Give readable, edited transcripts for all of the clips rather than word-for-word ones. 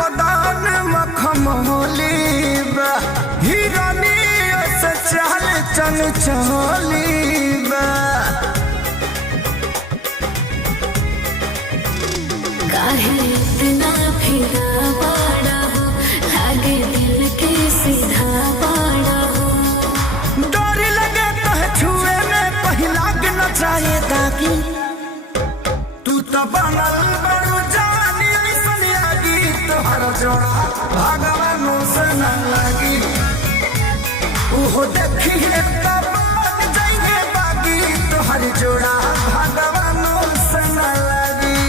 बदान मखमली बा हिरनी से चाल चल चली बा काहे इतना फिरा बाड़ा हो लागे दिल के सीधा बाड़ा हो डोरी लगे तो छुए में पहिला न चाहे ताकि तू तो बनल बड़ू जानी सनियागी तोहर जोड़ा भगवान से न लगी उहो देखिए तब जाइए बागी तोहर जोड़ा भगवान से न लगी।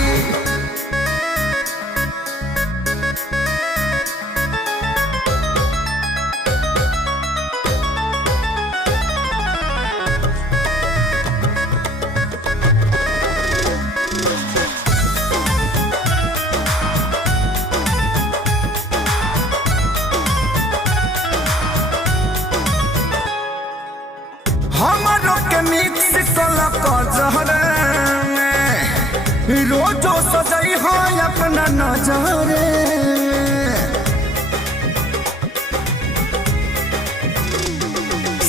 हमारो के मिक्स कला जहरे में रोजो सजाई हो अपना नजरे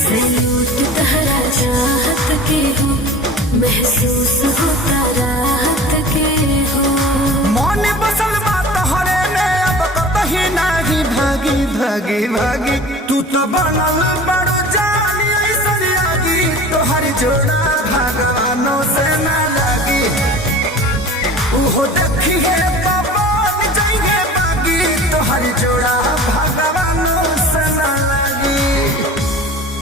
सैलूट तहरा चाहत के हो महसूस होता राहत के हो मन बसल बात हरे में अब कतही नहीं भागी भागी भागी तू तो बनल बड़ो जानी सरियागी तोहर जोड़ा भगवानों से न लगी उहो देखिए पवन जाइए बागी तोहर जोड़ा